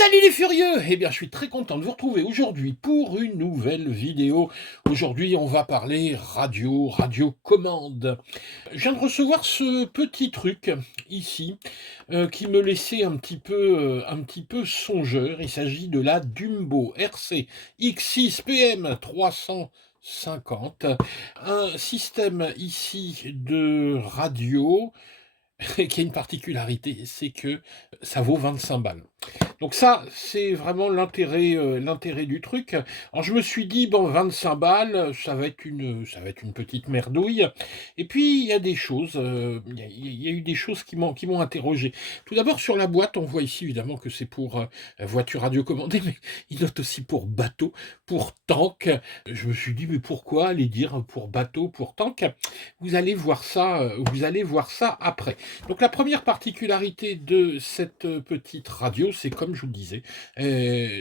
Salut les furieux! Eh bien, je suis très content de vous retrouver aujourd'hui pour une nouvelle vidéo. Aujourd'hui, on va parler radiocommande. Je viens de recevoir ce petit truc ici qui me laissait un petit peu songeur. Il s'agit de la Dumbo RC X6 PM 350, un système ici de radio qui a une particularité, c'est que ça vaut 25 balles. Donc ça, c'est vraiment l'intérêt du truc. Alors je me suis dit, bon, 25 balles, ça va être une petite merdouille. Et puis, il y a des choses, il y a eu des choses qui m'ont interrogé. Tout d'abord, sur la boîte, on voit ici évidemment que c'est pour voiture radiocommandée, mais il note aussi pour bateau, pour tank. Je me suis dit, mais pourquoi aller dire pour bateau, pour tank? Vous allez voir ça après. Donc la première particularité de cette petite radio, c'est comme je vous le disais,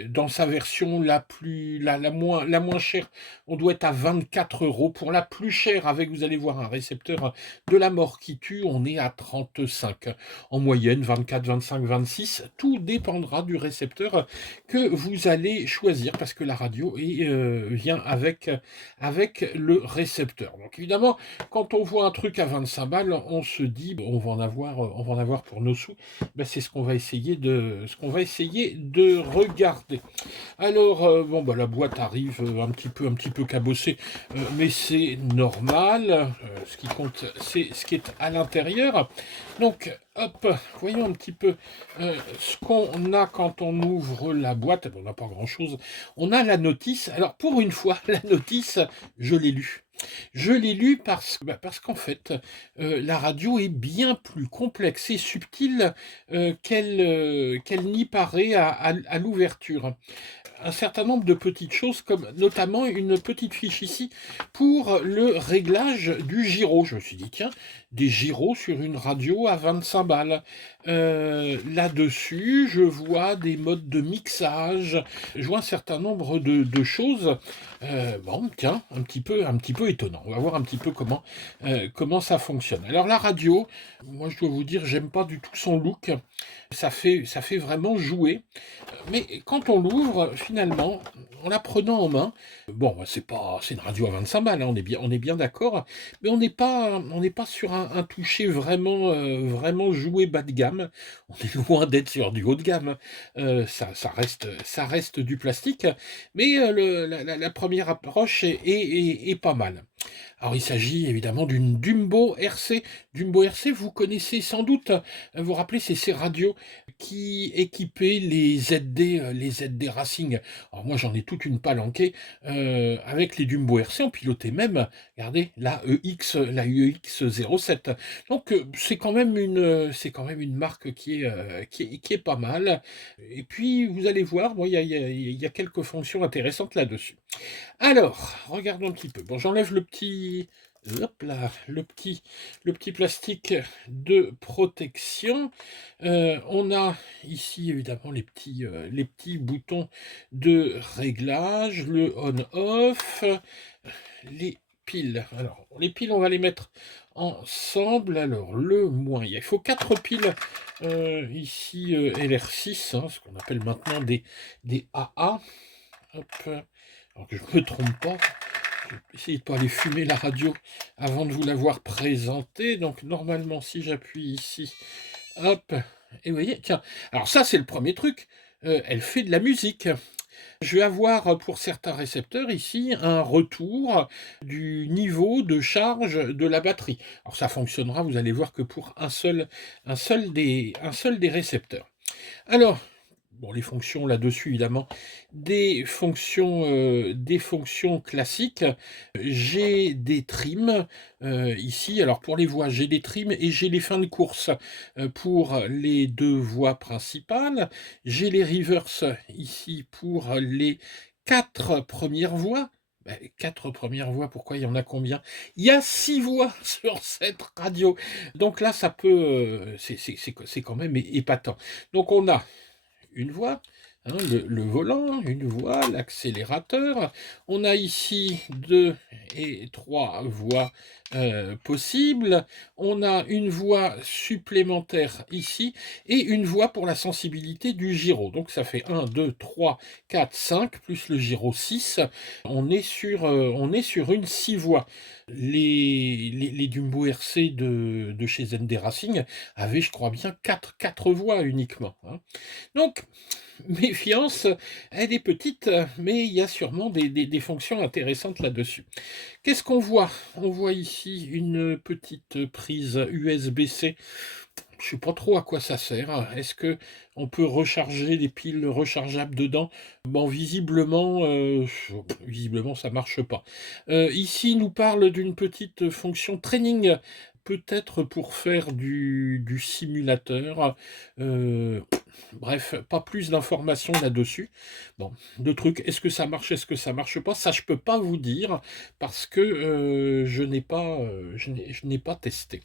dans sa version la moins chère, on doit être à 24 euros. Pour la plus chère, avec, vous allez voir, un récepteur de la mort qui tue, on est à 35. En moyenne, 24, 25, 26. Tout dépendra du récepteur que vous allez choisir, parce que la radio vient avec le récepteur. Donc évidemment, quand on voit un truc à 25 balles, on se dit, on va en avoir pour nos sous. Ben, c'est ce qu'on va essayer de regarder. Alors, bon, bah, la boîte arrive un petit peu cabossée, mais c'est normal. Ce qui compte, c'est ce qui est à l'intérieur. Donc, hop, voyons un petit peu ce qu'on a quand on ouvre la boîte. Bon, on n'a pas grand-chose. On a la notice. Alors, pour une fois, la notice, je l'ai lue. Je l'ai lu parce qu'en fait, la radio est bien plus complexe et subtile qu'elle n'y paraît à l'ouverture. Un certain nombre de petites choses, comme notamment une petite fiche ici pour le réglage du gyro. Je me suis dit, tiens, des gyros sur une radio à 25 balles. Là-dessus, je vois des modes de mixage, je vois un certain nombre de choses. Bon, tiens, un petit peu étonnant. On va voir un petit peu comment ça fonctionne. Alors la radio, moi je dois vous dire, j'aime pas du tout son look. Ça fait vraiment jouer. Mais quand on l'ouvre, finalement, en la prenant en main, bon, c'est une radio à 25 balles, hein, on est bien d'accord, mais on n'est pas sur un toucher vraiment joué bas de gamme. On est loin d'être sur du haut de gamme. Ça reste du plastique, mais la première approche est pas mal. Alors, il s'agit évidemment d'une Dumbo RC. Dumbo RC, vous connaissez sans doute, vous vous rappelez, c'est ces radios qui équipaient les ZD Racing. Alors moi, j'en ai toute une palanquée. Avec les Dumbo RC, on pilotait même, regardez, la UEX 07. Donc, c'est quand même une marque qui est pas mal. Et puis, vous allez voir, bon, il y a quelques fonctions intéressantes là-dessus. Alors, regardons un petit peu. Bon, j'enlève hop là, le petit plastique de protection. On a ici évidemment les petits boutons de réglage, le on-off, les piles. Alors, les piles, on va les mettre ensemble. Alors, le moyen. Il faut 4 piles ici, LR6, hein, ce qu'on appelle maintenant des AA. Hop. Alors que je ne me trompe pas, je vais essayer de ne pas aller fumer la radio avant de vous l'avoir présentée. Donc normalement, si j'appuie ici, hop, et vous voyez, tiens, alors ça c'est le premier truc, elle fait de la musique. Je vais avoir pour certains récepteurs ici un retour du niveau de charge de la batterie. Alors ça fonctionnera, vous allez voir que pour un seul des récepteurs. Alors, bon, les fonctions là-dessus, évidemment, des fonctions classiques. J'ai des trims ici. Alors, pour les voix, j'ai des trims et j'ai les fins de course pour les deux voix principales. J'ai les reverse ici pour les 4 premières voix. Ben, 4 premières voix, pourquoi il y en a combien? Il y a 6 voix sur cette radio. Donc là, c'est quand même épatant. Donc on a une voix, hein, le volant, une voie, l'accélérateur. On a ici 2 et 3 voies possibles. On a une voie supplémentaire ici et une voie pour la sensibilité du gyro. Donc ça fait 1, 2, 3, 4, 5, plus le gyro 6. On est sur une 6 voies. Les Dumbo RC de chez ZD Racing avaient, je crois bien, 4 voies uniquement, hein. Donc, méfiance, elle est petite, mais il y a sûrement des fonctions intéressantes là-dessus. Qu'est-ce qu'on voit? On voit ici une petite prise USB-C. Je ne sais pas trop à quoi ça sert. Est-ce que on peut recharger des piles rechargeables dedans? Bon, visiblement, ça marche pas. Ici, il nous parle d'une petite fonction training, peut-être pour faire du simulateur. Euh, Bref, pas plus d'informations là-dessus. Bon, le truc, est-ce que ça marche, est-ce que ça marche pas? Ça, je peux pas vous dire parce que je n'ai pas testé.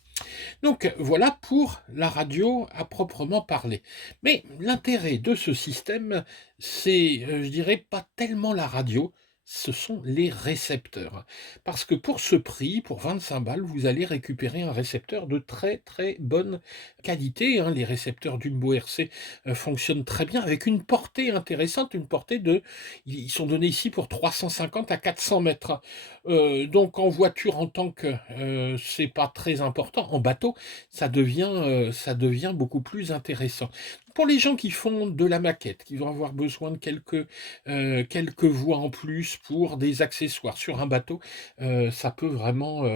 Donc voilà pour la radio à proprement parler. Mais l'intérêt de ce système, c'est, je dirais, pas tellement la radio, ce sont les récepteurs. Parce que pour ce prix, pour 25 balles, vous allez récupérer un récepteur de très très bonne qualité, hein. Les récepteurs d'Umbo RC fonctionnent très bien avec une portée intéressante, ils sont donnés ici pour 350 à 400 mètres. Donc en voiture en tant que c'est pas très important, en bateau ça devient beaucoup plus intéressant. Pour les gens qui font de la maquette, qui vont avoir besoin de quelques voies en plus pour des accessoires sur un bateau, ça peut vraiment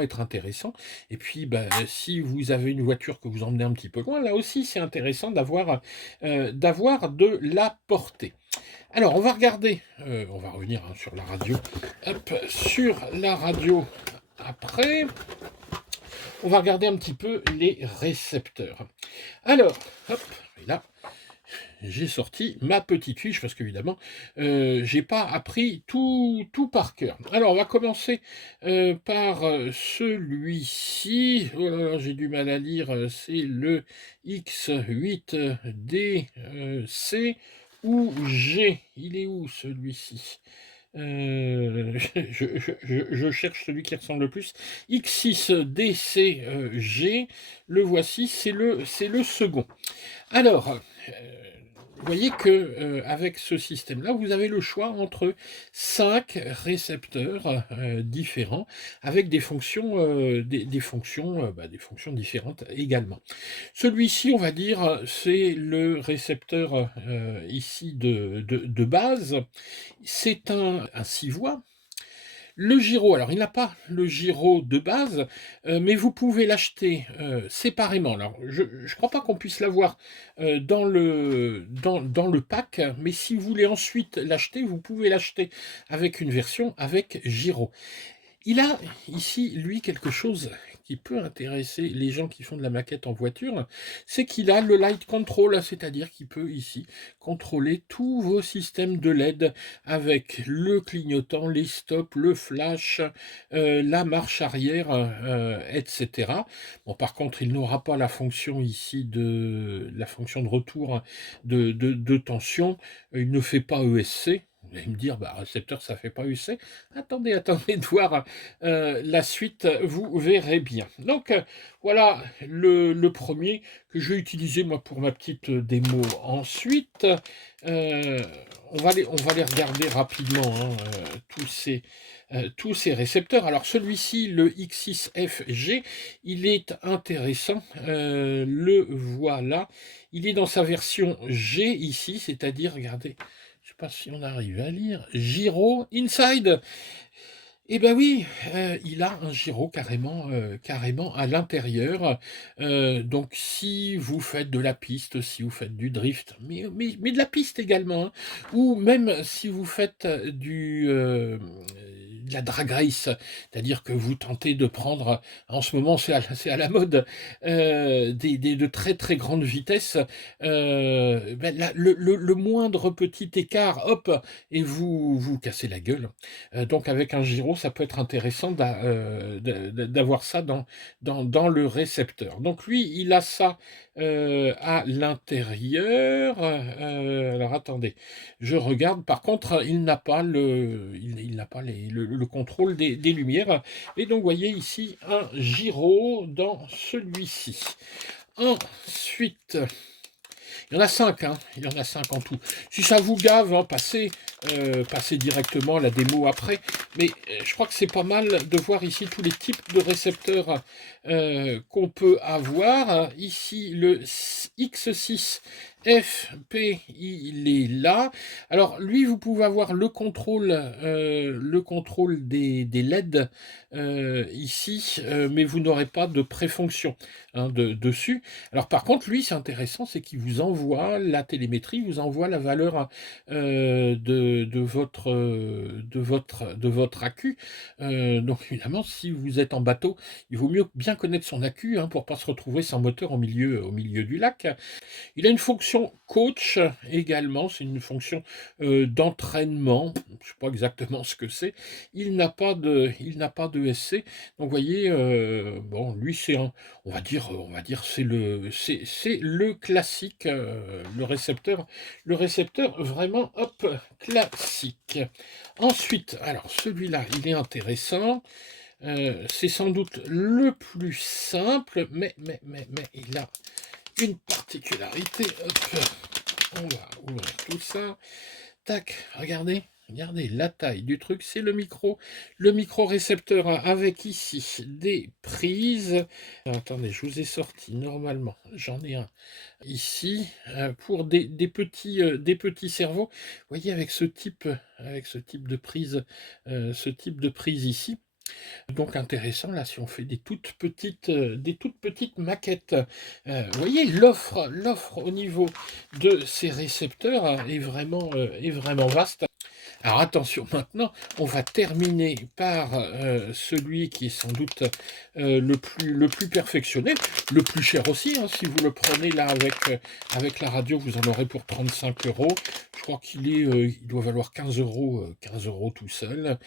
être intéressant. Et puis, bah, si vous avez une voiture que vous emmenez un petit peu loin, là aussi, c'est intéressant d'avoir de la portée. Alors, on va regarder, on va revenir hein, sur la radio. Hop, sur la radio après, on va regarder un petit peu les récepteurs. Alors, hop, et là, j'ai sorti ma petite fiche parce qu'évidemment, j'ai pas appris tout par cœur. Alors, on va commencer par celui-ci. Oh là là, j'ai du mal à lire. C'est le X8DC ou G. Il est où celui-ci? Je cherche celui qui ressemble le plus. X6DCG, le voici, c'est le second. Alors, vous voyez que avec ce système-là, vous avez le choix entre 5 récepteurs différents avec des fonctions, des fonctions différentes également. Celui-ci, on va dire, c'est le récepteur ici de base. C'est un 6 voies. Le gyro, alors il n'a pas le gyro de base, mais vous pouvez l'acheter séparément. Alors, je ne crois pas qu'on puisse l'avoir dans le pack, mais si vous voulez ensuite l'acheter, vous pouvez l'acheter avec une version avec gyro. Il a ici, lui, quelque chose qui peut intéresser les gens qui font de la maquette en voiture, c'est qu'il a le light control, c'est-à-dire qu'il peut ici contrôler tous vos systèmes de LED avec le clignotant, les stops, le flash, la marche arrière, etc. Bon, par contre, il n'aura pas la fonction ici la fonction de retour de tension. Il ne fait pas ESC. Vous allez me dire, bah, récepteur, ça fait pas UC. Attendez de voir la suite, vous verrez bien. Donc, voilà le premier que je vais utiliser, moi, pour ma petite démo. Ensuite, on va les regarder rapidement, hein, tous ces récepteurs. Alors, celui-ci, le X6FG, il est intéressant. Le voilà. Il est dans sa version G ici, c'est-à-dire, regardez, je ne sais pas si on arrive à lire, Gyro Inside. Eh ben oui, il a un gyro carrément à l'intérieur. Donc si vous faites de la piste, si vous faites du drift, mais de la piste également, hein, ou même si vous faites de la drag race, c'est-à-dire que vous tentez de prendre, en ce moment c'est à la mode, de très très grandes vitesses, ben, le moindre petit écart, hop, et vous cassez la gueule. Donc avec un gyro, ça peut être intéressant d'avoir ça dans le récepteur. Donc lui, il a ça à l'intérieur. Alors attendez, je regarde. Par contre, il n'a pas il n'a pas le contrôle des lumières. Et donc, vous voyez ici un gyro dans celui-ci. Ensuite, il y en a 5, hein, il y en a 5 en tout. Si ça vous gave, hein, passez directement à la démo après. Mais je crois que c'est pas mal de voir ici tous les types de récepteurs qu'on peut avoir. Ici, le X6 FP, il est là. Alors, lui, vous pouvez avoir le contrôle des LED ici, mais vous n'aurez pas de préfonction hein, dessus. Alors, par contre, lui, c'est intéressant, c'est qu'il vous envoie la télémétrie, vous envoie la valeur de votre accu. Donc, évidemment, si vous êtes en bateau, il vaut mieux bien connaître son accu hein, pour ne pas se retrouver sans moteur au milieu du lac. Il a une fonction coach également, c'est une fonction d'entraînement, je ne sais pas exactement ce que c'est. Il n'a pas de SC, donc vous voyez, bon, lui c'est on va dire c'est le classique, le récepteur vraiment hop classique. Ensuite, alors celui-là, il est intéressant. C'est sans doute le plus simple, mais il a une particularité. Hop, on va ouvrir tout ça. Tac, regardez la taille du truc, c'est le micro récepteur avec ici des prises. Alors, attendez, je vous ai sorti normalement, j'en ai un ici pour des petits cerveaux. Vous voyez avec ce type de prise, ici. Donc intéressant, là, si on fait des toutes petites maquettes, vous voyez, l'offre au niveau de ces récepteurs est vraiment vaste. Alors attention, maintenant, on va terminer par celui qui est sans doute le plus perfectionné, le plus cher aussi. Hein, si vous le prenez là avec la radio, vous en aurez pour 35 €. Je crois il doit valoir 15 € tout seul.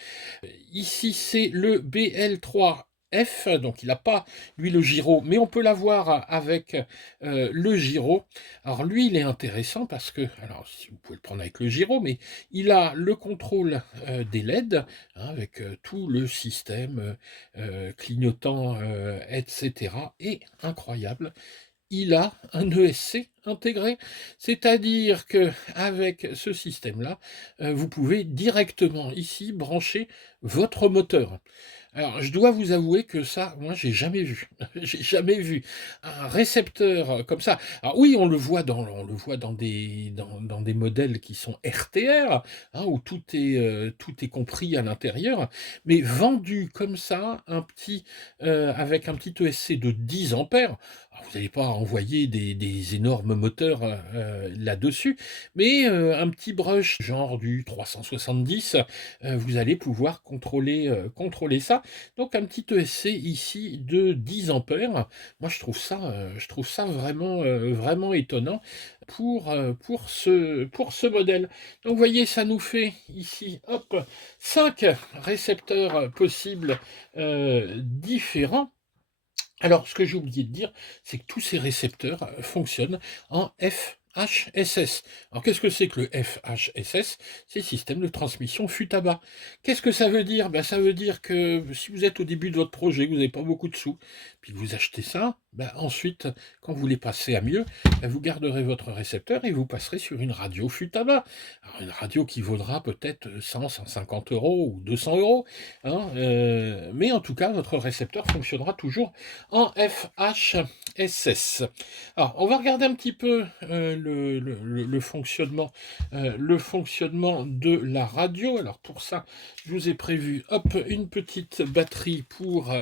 Ici, c'est le BL3. F, donc il n'a pas lui le gyro, mais on peut l'avoir avec le gyro. Alors lui, il est intéressant parce que, alors si vous pouvez le prendre avec le gyro, mais il a le contrôle des LED hein, avec tout le système clignotant, etc. Et incroyable, il a un ESC intégré, c'est-à-dire que avec ce système-là, vous pouvez directement ici brancher votre moteur. Alors, je dois vous avouer que ça, moi, j'ai jamais vu. J'ai jamais vu un récepteur comme ça. Alors oui, on le voit dans des modèles qui sont RTR, hein, où tout est compris à l'intérieur, mais vendu comme ça, avec un petit ESC de 10 ampères. Alors, vous n'allez pas envoyer des énormes moteurs là-dessus, mais un petit brush genre du 370, vous allez pouvoir contrôler ça. Donc un petit ESC ici de 10 ampères. Moi je trouve ça vraiment étonnant pour ce modèle. Donc vous voyez, ça nous fait ici hop 5 récepteurs possibles différents. Alors, ce que j'ai oublié de dire, c'est que tous ces récepteurs fonctionnent en FHSS. Alors, qu'est-ce que c'est que le FHSS? C'est le système de transmission fût à bas. Qu'est-ce que ça veut dire? Ben, ça veut dire que si vous êtes au début de votre projet, vous n'avez pas beaucoup de sous, puis que vous achetez ça, ben, ensuite, quand vous voulez passer à mieux, ben, vous garderez votre récepteur et vous passerez sur une radio fût à bas. Alors, une radio qui vaudra peut-être 100, 150 € ou 200 €. Hein, mais en tout cas, votre récepteur fonctionnera toujours en FHSS. Alors, on va regarder un petit peu le fonctionnement de la radio. Alors, pour ça, je vous ai prévu hop, une petite batterie pour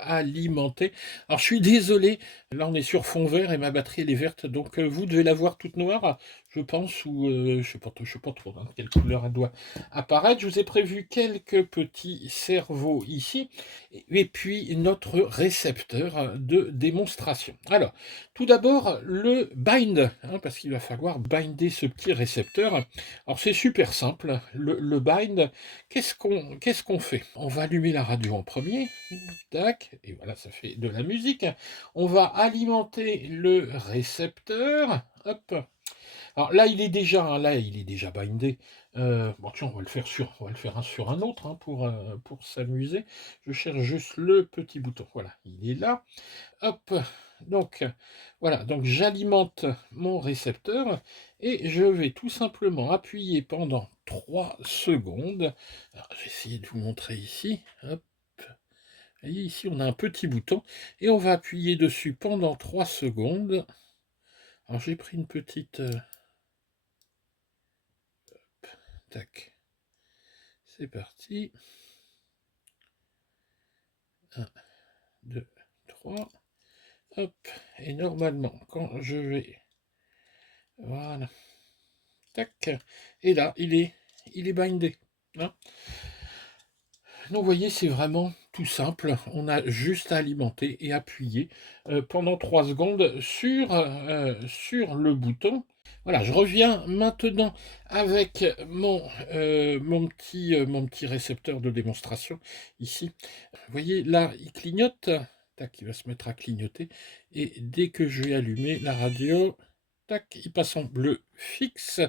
alimenter. Alors, je suis désolé, là, on est sur fond vert et ma batterie, elle est verte, donc vous devez la voir toute noire. je pense, ou je sais pas trop dans quelle couleur elle doit apparaître. Je vous ai prévu quelques petits cerveaux ici, et puis notre récepteur de démonstration. Alors, tout d'abord, le bind, hein, parce qu'il va falloir binder ce petit récepteur. Alors, c'est super simple, le bind, qu'est-ce qu'on fait? On va allumer la radio en premier, tac, et voilà, ça fait de la musique. On va alimenter le récepteur, hop. Alors là, il est déjà bindé. Bon, tiens, on va le faire un sur un autre, hein, pour s'amuser. Je cherche juste le petit bouton. Voilà, il est là. Hop. Donc, voilà. Donc, j'alimente mon récepteur et je vais tout simplement appuyer pendant 3 secondes. Alors, je vais essayer de vous montrer ici. Hop. Vous voyez, ici, on a un petit bouton et on va appuyer dessus pendant 3 secondes. Alors, j'ai pris une petite... tac. C'est parti. 1, 2, 3. Hop. Et normalement, quand je vais... Voilà. Tac. Et là, il est bindé. Hein. Donc, vous voyez, c'est vraiment tout simple. On a juste à alimenter et appuyer pendant 3 secondes sur le bouton. Voilà, je reviens maintenant avec mon petit récepteur de démonstration ici. Vous voyez, là, il clignote. Tac, il va se mettre à clignoter. Et dès que je vais allumer la radio, tac, il passe en bleu fixe.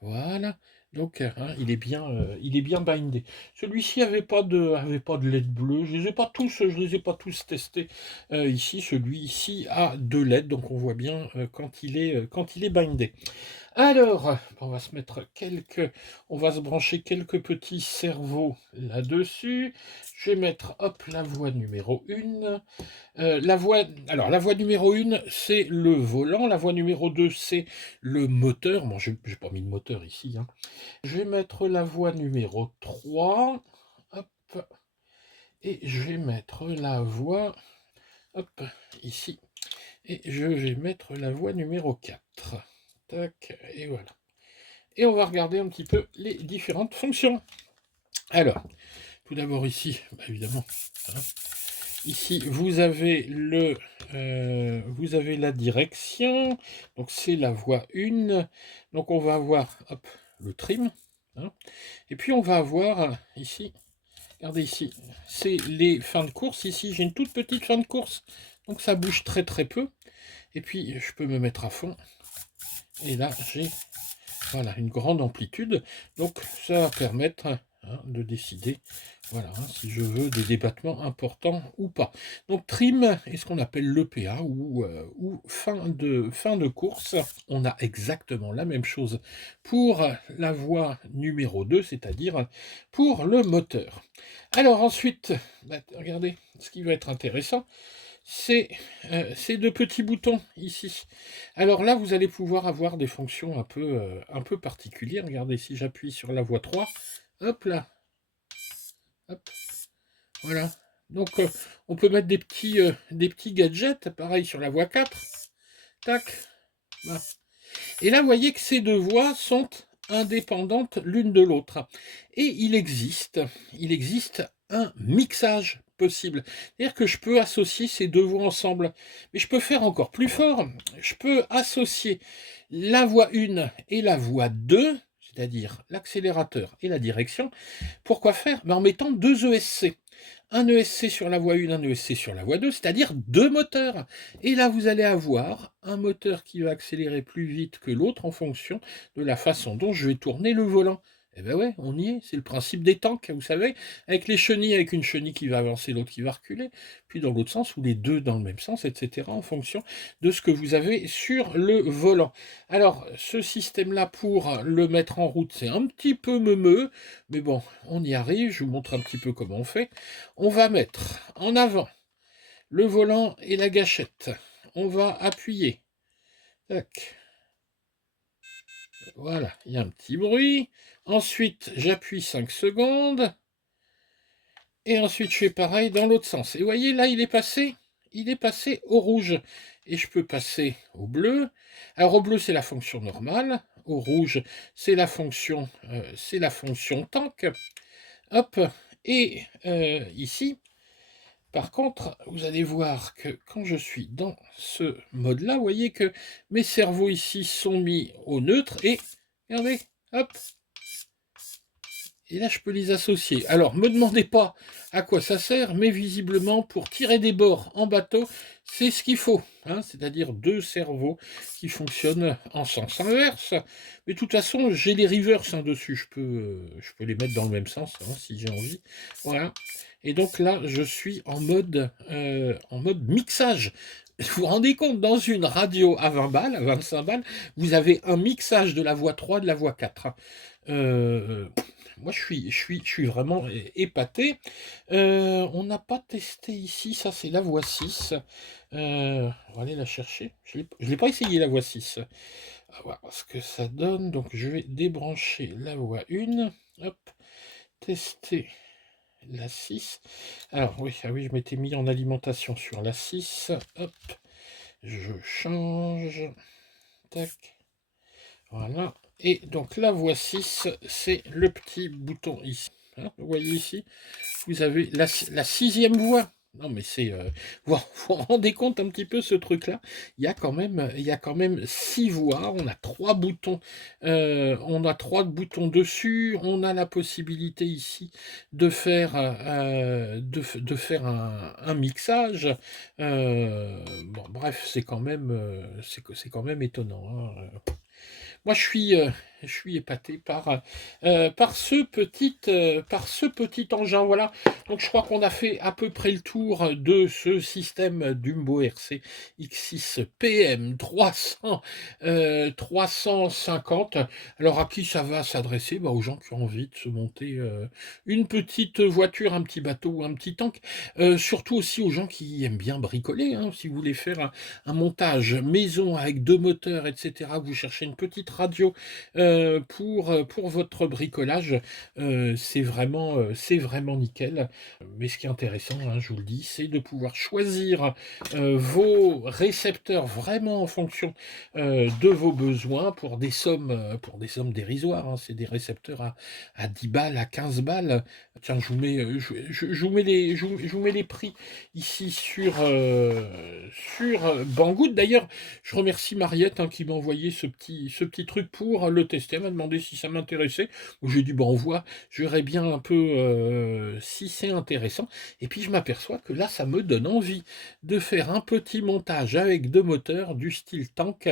Voilà. Donc, hein, il est bien bindé. Celui-ci avait pas de LED bleu. Je les ai pas tous testés ici. Celui-ci a 2 LED, donc on voit bien quand il est bindé. Alors, on va se brancher quelques petits cerveaux là-dessus. Je vais mettre, hop, la voie numéro 1. La voie numéro 1, c'est le volant. La voie numéro 2, c'est le moteur. Bon, je n'ai pas mis de moteur ici, hein. Je vais mettre la voie numéro 3. Hop. Et je vais mettre la voie, hop, ici. Et je vais mettre la voie numéro 4. Tac, et voilà. Et on va regarder un petit peu les différentes fonctions. Alors, tout d'abord ici, bah évidemment, hein, ici vous avez vous avez la direction, donc c'est la voie 1. Donc on va avoir, hop, le trim, hein, et puis on va avoir ici, regardez ici, c'est les fins de course. Ici j'ai une toute petite fin de course, donc ça bouge très très peu. Et puis je peux me mettre à fond, et là j'ai, voilà, une grande amplitude. Donc ça va permettre, hein, de décider, voilà, hein, si je veux des débattements importants ou pas. Donc trim est ce qu'on appelle l'EPA ou fin de course. On a exactement la même chose pour la voie numéro 2, c'est-à-dire pour le moteur. Alors ensuite, bah, regardez, ce qui va être intéressant, c'est ces 2 petits boutons ici. Alors là, vous allez pouvoir avoir des fonctions un peu particulières. Regardez, si j'appuie sur la voie 3, hop là, hop, voilà. Donc on peut mettre des petits gadgets, pareil sur la voie 4, tac, voilà. Et là, vous voyez que ces 2 voies sont indépendantes l'une de l'autre. Et il existe un mixage possible. C'est-à-dire que je peux associer ces 2 voies ensemble. Mais je peux faire encore plus fort. Je peux associer la voie 1 et la voie 2, c'est-à-dire l'accélérateur et la direction. Pourquoi faire? En mettant 2 ESC. Un ESC sur la voie 1, un ESC sur la voie 2, c'est-à-dire 2 moteurs. Et là, vous allez avoir un moteur qui va accélérer plus vite que l'autre en fonction de la façon dont je vais tourner le volant. Eh ben ouais, on y est, c'est le principe des tanks, vous savez, avec les chenilles, avec une chenille qui va avancer, l'autre qui va reculer, puis dans l'autre sens, ou les deux dans le même sens, etc., en fonction de ce que vous avez sur le volant. Alors, ce système-là, pour le mettre en route, c'est un petit peu meumeux, mais bon, on y arrive, je vous montre un petit peu comment on fait. On va mettre en avant le volant et la gâchette. On va appuyer. Tac. Voilà, il y a un petit bruit. Ensuite, j'appuie 5 secondes. Et ensuite, je fais pareil dans l'autre sens. Et vous voyez, là, il est passé au rouge. Et je peux passer au bleu. Alors, au bleu, c'est la fonction normale. au rouge, c'est la fonction tank. Hop, et ici, par contre, vous allez voir que quand je suis dans ce mode-là, vous voyez que mes cerveaux ici sont mis au neutre et regardez, hop, et là je peux les associer. Alors, me demandez pas à quoi ça sert, mais visiblement pour tirer des bords en bateau, c'est ce qu'il faut, hein, c'est-à-dire deux cerveaux qui fonctionnent en sens inverse. Mais de toute façon, j'ai les reverse dessus, je peux les mettre dans le même sens hein, si j'ai envie. Voilà. Et donc là, je suis en mode mixage. Vous vous rendez compte, dans une radio à 20 balles, à 25 balles, vous avez un mixage de la voix 3, de la voix 4. Moi, je suis vraiment épaté. On n'a pas testé ici, ça c'est la voix 6. On va aller la chercher. Je ne l'ai pas essayé la voix 6. On va voir ce que ça donne. Donc je vais débrancher la voix 1. Hop, tester la 6. Alors oui, ah oui, je m'étais mis en alimentation sur la 6. Hop, je change. Tac. Voilà. Et donc la voix 6, c'est le petit bouton ici. Hein, vous voyez ici, vous avez la sixième voix. Non mais c'est... vous vous rendez compte un petit peu ce truc-là. Il y a quand même 6 voix. On a 3 boutons. On a 3 boutons dessus. On a la possibilité ici de faire, de faire un mixage. Bon, bref, c'est quand même, c'est quand même étonnant. Hein. Moi, je suis épaté par ce petit engin. Voilà. Donc, je crois qu'on a fait à peu près le tour de ce système d'Umbo RC X6 PM 350. Alors, à qui ça va s'adresser? Aux gens qui ont envie de se monter une petite voiture, un petit bateau ou un petit tank. Surtout aussi aux gens qui aiment bien bricoler. Hein. Si vous voulez faire un montage maison avec 2 moteurs, etc., vous cherchez une petite radio pour votre bricolage, c'est vraiment nickel. Mais ce qui est intéressant, hein, je vous le dis, c'est de pouvoir choisir vos récepteurs vraiment en fonction de vos besoins pour des sommes dérisoires. Hein. C'est des récepteurs à 10 balles, à 15 balles. Tiens, je vous mets les prix ici sur Banggood. D'ailleurs, je remercie Mariette hein, qui m'a envoyé ce petit truc pour le tester. Elle m'a demandé si ça m'intéressait. J'ai dit, on voit, je verrai bien un peu si c'est intéressant. Et puis, je m'aperçois que là, ça me donne envie de faire un petit montage avec 2 moteurs du style tank.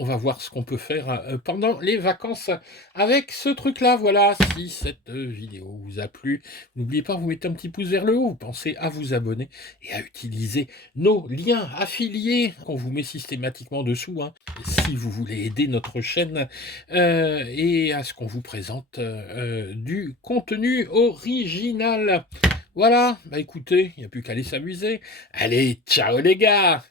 On va voir ce qu'on peut faire pendant les vacances avec ce truc-là. Voilà, si cette vidéo vous a plu, n'oubliez pas, vous mettez un petit pouce vers le haut, vous pensez à vous abonner et à utiliser nos liens affiliés qu'on vous met systématiquement dessous, hein, si vous voulez aider notre chaîne et à ce qu'on vous présente du contenu original. Voilà, écoutez, il n'y a plus qu'à aller s'amuser. Allez, ciao les gars!